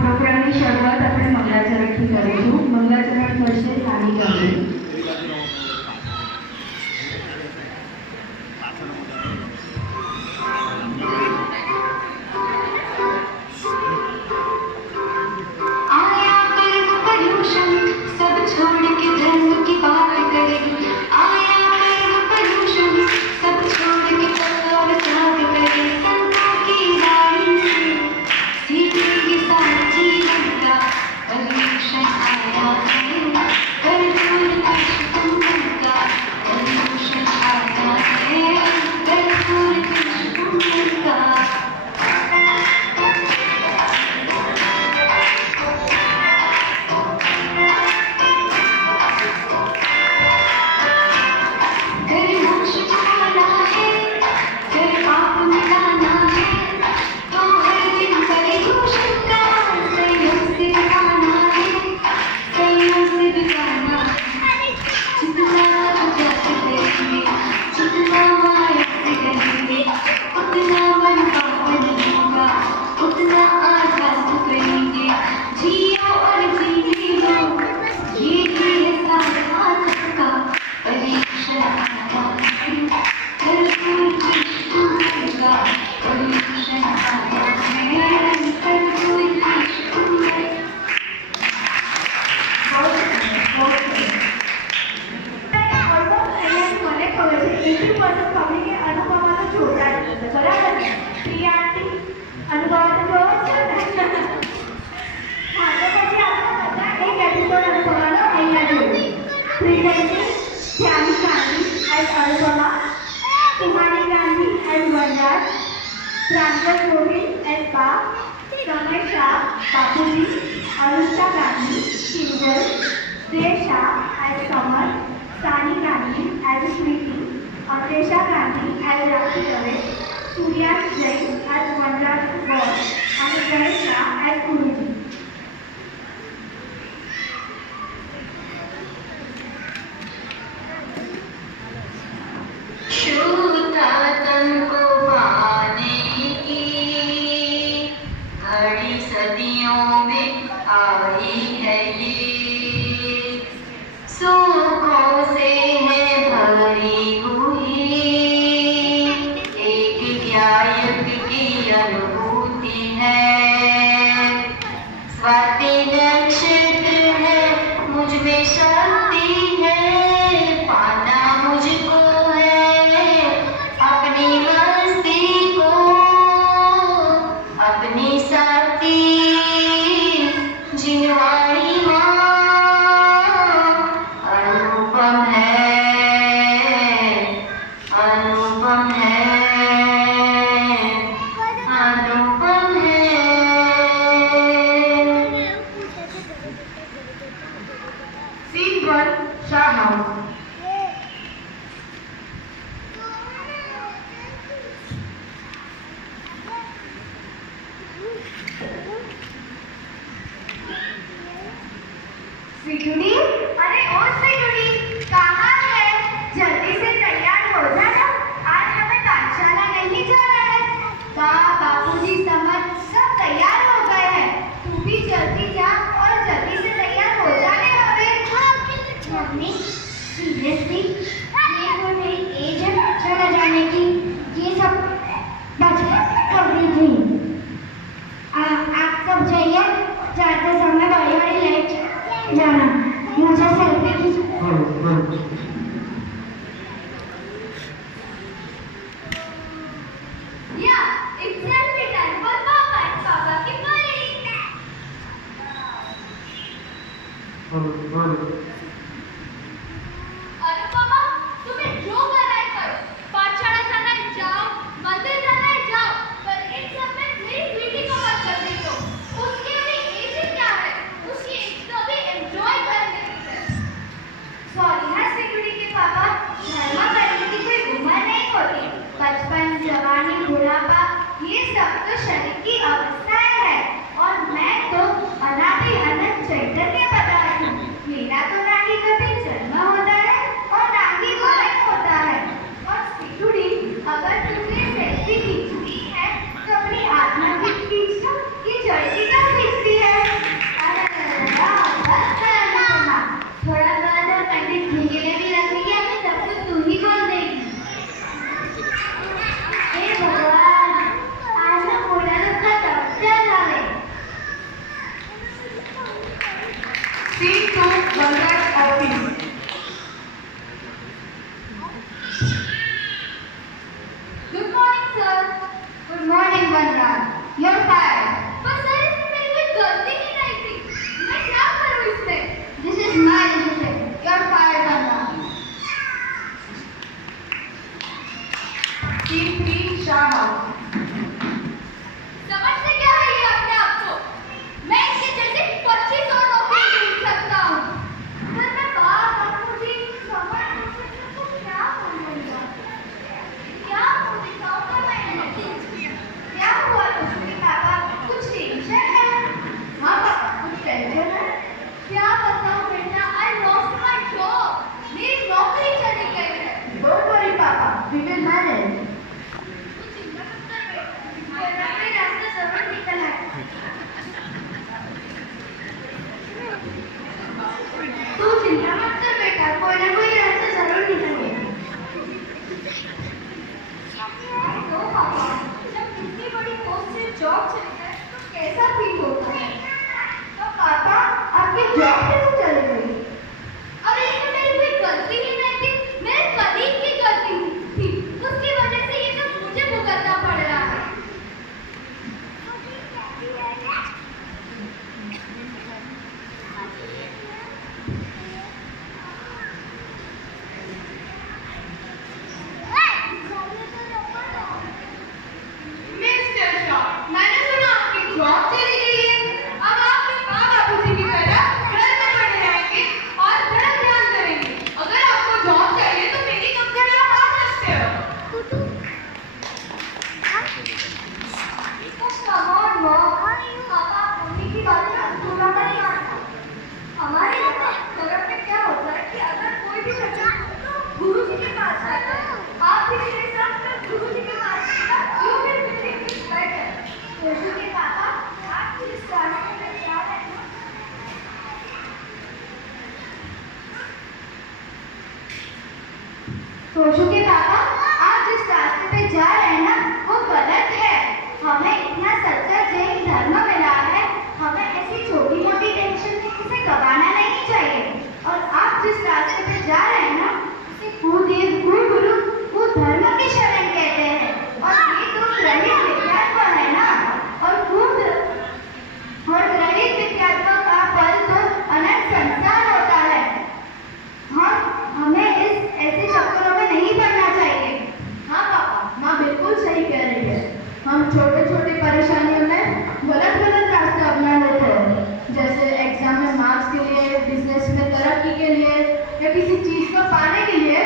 प्रोग्रामની શરૂઆત આપણે મંગલાચરણથી કરીશું. મંગલાચરણ કરશે સાની Gandhi. Presenting Shami Gandhi as Anupama, Himani Gandhi as Vandas, Pranjal Govind as Ba, Samay Shah, Bapuji, Anushka Gandhi, Kinjal, Jay Shah as Kamar, Sani Gandhi as Smriti, Amresha Gandhi as Rakhi Dave, Surya Jain as Vandas God, and Jay Shah as Guruji. Swati नक्षत्र है, मुझ में शक्ति है, पाना मुझको है अपनी मस्ती को, अपनी साथी जिनवाणी माँ अनुपम है, अनुपम है, अनुपम है। Scene 1, Shah House. स्वीटूडी, अरे ओ स्वीटूडी, कहाँ है? जल्दी से तैयार हो जाना, आज हमें पाठशाला नहीं जाना है। बापूजी समझ सब तैयार हो गए हैं, तू भी जल्दी जा और जल्दी से तैयार हो जाने हमें। मम्मी, सीरियसली ये कोई मेरी एज है चला जाने की? ये सब बचपन कभी नहीं। आप सब जाइए, जाते समय बड़ी बड़ी लाइट जाना, जॉब चली जाए तो कैसा फील होता है? तो पापा आपकी जॉब कैसे चली गई? अरे ये तो मेरी कोई गलती ही नहीं थी, मेरे कलीग की गलती थी, उसकी वजह से ये सब मुझे भुगतना पड़ रहा है। मिस्टर शॉ, मैंने सुना आपकी जॉब चली गई है। अब आप माँ बापूजी की तरह घर में पड़े रहेंगे और बड़ा ध्यान करेंगे। अगर आपको जॉब चाहिए तो मेरी कंपनी आप आ सकते हो। Come on, Mom. Papa mummy की बात ना पूरा नहीं मानता। हमारे धर्म में क्या होता है कि अगर कोई भी बच्चा तो गुरु जी के पास जाता है। आप भी मेरे साथ तो गुरु जी के पास जो भी मिलेंगे बैठे। गुरु के पापा आप जिस रास्ते में जा रहे हैं ना, तोशु के पापा आप जिस रास्ते पे जा रहे हैं ना वो गलत है। हमें इतना सच्चा जैन धर्म मिला है, हमें ऐसी छोटी मोटी टेंशन से गवाना नहीं चाहिए। और आप जिस रास्ते पे जा रहे हैं ना उसे कुदेव गुरु वो धर्म की शरण कहते हैं। और ये तो ग्रहित विद्यात्व है ना, और ग्रहित विद्यात्व का फल तो अनंत संसार होता है। हमें ऐसे चक्करों में नहीं पड़ना चाहिए। हाँ पापा, माँ बिल्कुल सही कह रही है। हम छोटे छोटे परेशानियों में गलत रास्ते अपना लेते हैं, जैसे एग्जाम में मार्क्स के लिए, बिजनेस में तरक्की के लिए या किसी चीज को पाने के लिए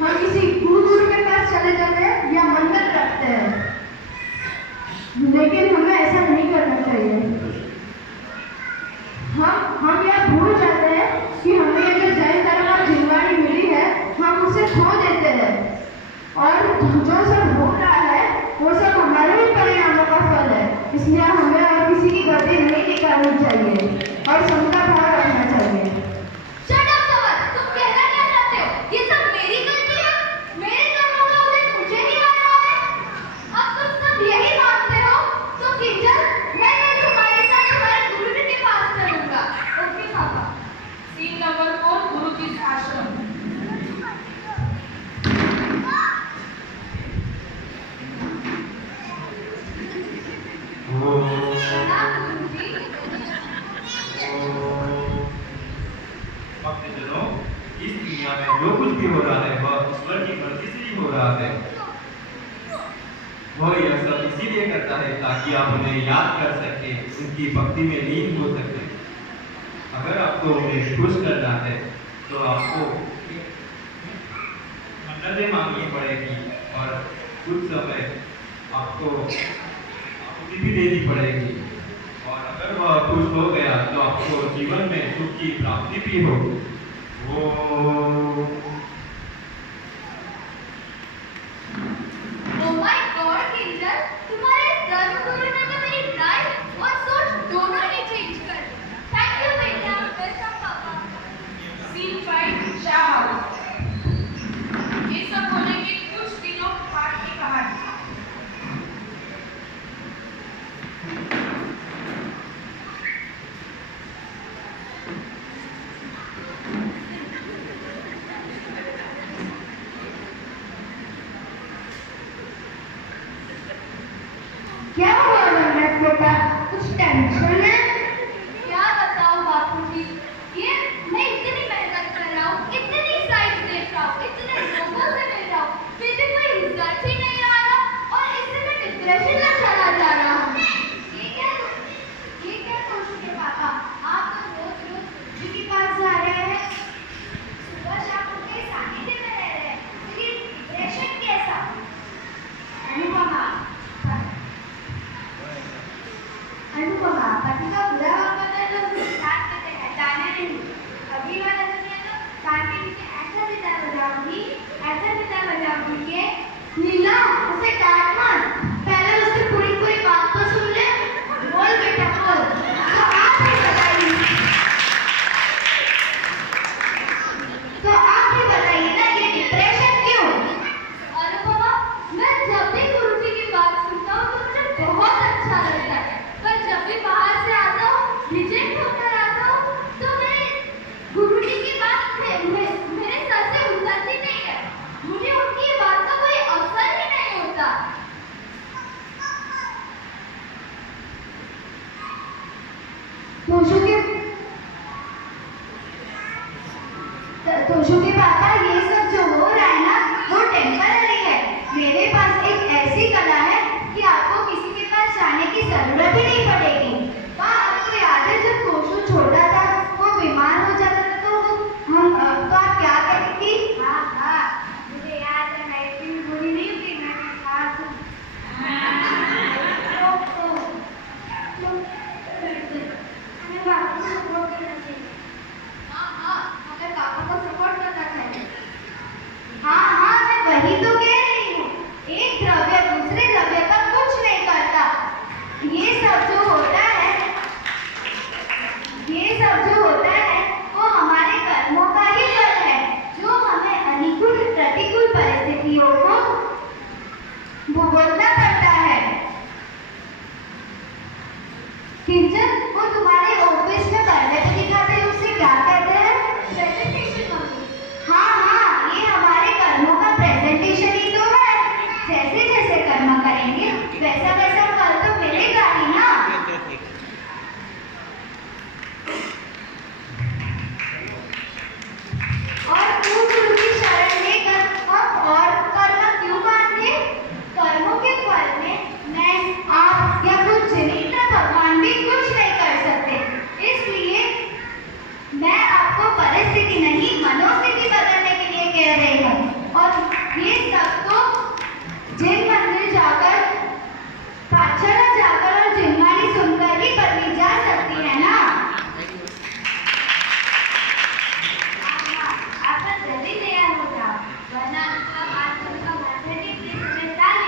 हम किसी गुरु के पास चले जाते हैं या मंदिर रखते हैं। लेकिन हमें ऐसा नहीं करना चाहिए। हम यह भूल जाते हैं कि हमें ये जो जैन धर्म और जिनवाणी मिली है हम उसे खो देते हैं, और जो सब हो रहा है वो सब हमारे ही परिणामों का फल है। इसलिए हमें और किसी की गलती नहीं निकालनी चाहिए और सबका भाव रखना चाहिए। Shut up, सवर! तुम कहना क्या चाहते हो? ये सब मेरी गलती है? मेरे कर्मों का उदय मुझे ही आना है? अब तुम सब यही मानते हो? तो किंजल, मैं कल तुम्हारे साथ तुम्हारे गुरु के पास चलूंगा। ओके पापा। सीन नंबर 4, गुरु जी आश्रम। भक्तजनों, इस दुनिया में जो कुछ भी हो रहा है वह ईश्वर की मर्जी से ही हो रहा है। वह यह सब इसीलिए करता है ताकि आप उन्हें याद कर सके, उनकी भक्ति में लीन हो सके। अगर आपको उन्हें खुश करना है तो आपको मन्नतें मांगनी पड़ेगी और कुछ समय आपको आहुति भी देनी पड़ेगी। और अगर वह खुश हो गया तो आपको जीवन में सुख की प्राप्ति भी होगी। Oh my God, किंजल, तुम्हारे धर्म गुरु ने तो मेरी राय और सोच दोनों ही चेंज कर दी। Thank you बेटा, वेलकम पापा। Scene 5, Shah house. ये सब होने के कुछ दिनों बाद की कहानी। क्या हुआ रमत बेटा, कुछ टेंशन है? क्या बताऊं बापूजी, ये मैं इतनी मेहनत कर रहा हूँ, इतनी साइट देख रहा हूँ, इतने लोगों से मिल रहा हूँ, फिर भी कोई रिजल्ट ही नहीं आ रहा और इससे मैं डिप्रेशन में चला जा रहा हूँ। ये क्या तोशु के पापा, आप तो रोज रोज जी के पास जा रहे हैं, सुबह शाम उनके सानिध्य में रह रहे हैं, तो ये डिप्रेशन कैसा? अनुपमा, पति का बुरा होता है तो उसे साथ देते हैं, जाने नहीं। अभी वाला दुनिया तो कान के नीचे ऐसा बिता बजाऊंगी कि नीला उसे काट मत, पहले उसकी पूरी बात तो सुन ले। बोल बेटा बोल, तो आप ही बताइए ना ये डिप्रेशन क्यों? अरे बाबा, मैं जब भी गुरुजी की बात सुनता हूँ तो मुझे बहुत अच्छा लगता है। तोशु के पापा, ये सब जो हो रहा है ना वो टेम्पररी है। मेरे पास एक ऐसी कला है कि आपको किसी के पास जाने की जरूरत ही नहीं पड़ेगी। आपको याद है जब तोशु छोटा था, वो बीमार हो जाता था तो आप क्या कहती थी? हाँ, मुझे याद है, मैं इतनी बुरी नहीं थी, मैं खास हूँ। पापा को सपोर्ट करना चाहिए। हाँ, मैं वही तो कह रही हूँ। एक द्रव्य दूसरे द्रव्य का कुछ नहीं करता। ये सब जो होता है वो हमारे कर्मों का ही फल है, जो हमें अनुकूल प्रतिकूल परिस्थितियों को भुगतना पड़ता है। किंजल, वो तुम्हारे ऑफिस में पर्दे पे दिखाते हैं, उसे क्या कहते हैं? प्रेजेंटेशन। हाँ, ये हमारे कर्मों का प्रेजेंटेशन ही तो है। जैसे जैसे कर्म करेंगे वैसा वैसा फल तो मिलेगा ही ना। और तू गुरु की शरण लेकर हम और कर्म क्यों बांधे? कर्मों के फल में मैं, आप या कुछ जिनेन्द्र भगवान भी कुछ नहीं कर सकते। इसलिए मैं आपको परिस्थिति नहीं, मनोस्थिति बदलने के लिए कह रही हूँ। और ये सब तो जिन मंदिर जाकर, पाठशाला जाकर और जिनवाणी सुनकर ही बदली जा सकती है ना। आप जल्दी तैयार हो जाओ, वरना आज उनका बर्थडे में साल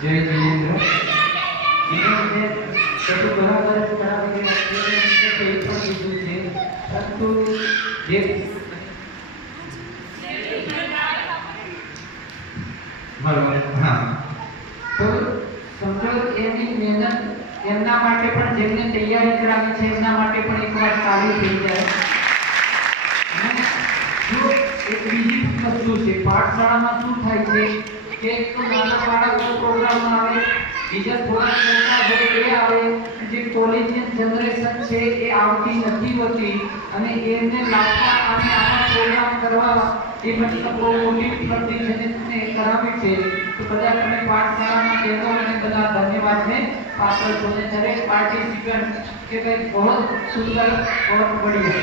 जय जिनेन्द्र, इन्होंने कभी बराबर करा के पेपर कीधું છે परंतु ये બરાબર હા તો સમજો એની મહેનત એમના માટે પણ જેમને તૈયારી કરાવી છે એમના માટે પણ એકવાર ચાલુ થઈ જાય અને જો એક બીજી વસ્તુ છે પાઠશાળામાં શું થાય છે કે એક તો નાના બાળકનો પ્રોગ્રામ આવે બીજા થોડા મોટા હોય એ આવે જે કોલેજિયન જનરેશન છે એ આવતી નથી હોતી અને એમને લાગતા અને આવા પ્રોગ્રામ કરવા એ મતલબ બહુ મોટી પ્રતિનિધિને કરાવી છે તો બધા તમે પાઠશાળામાં કહેતો અને બધા ધન્યવાદને પાત્ર છો અને દરેક પાર્ટિસિપન્ટ કે ભાઈ બહુ સુંદર और बढ़िया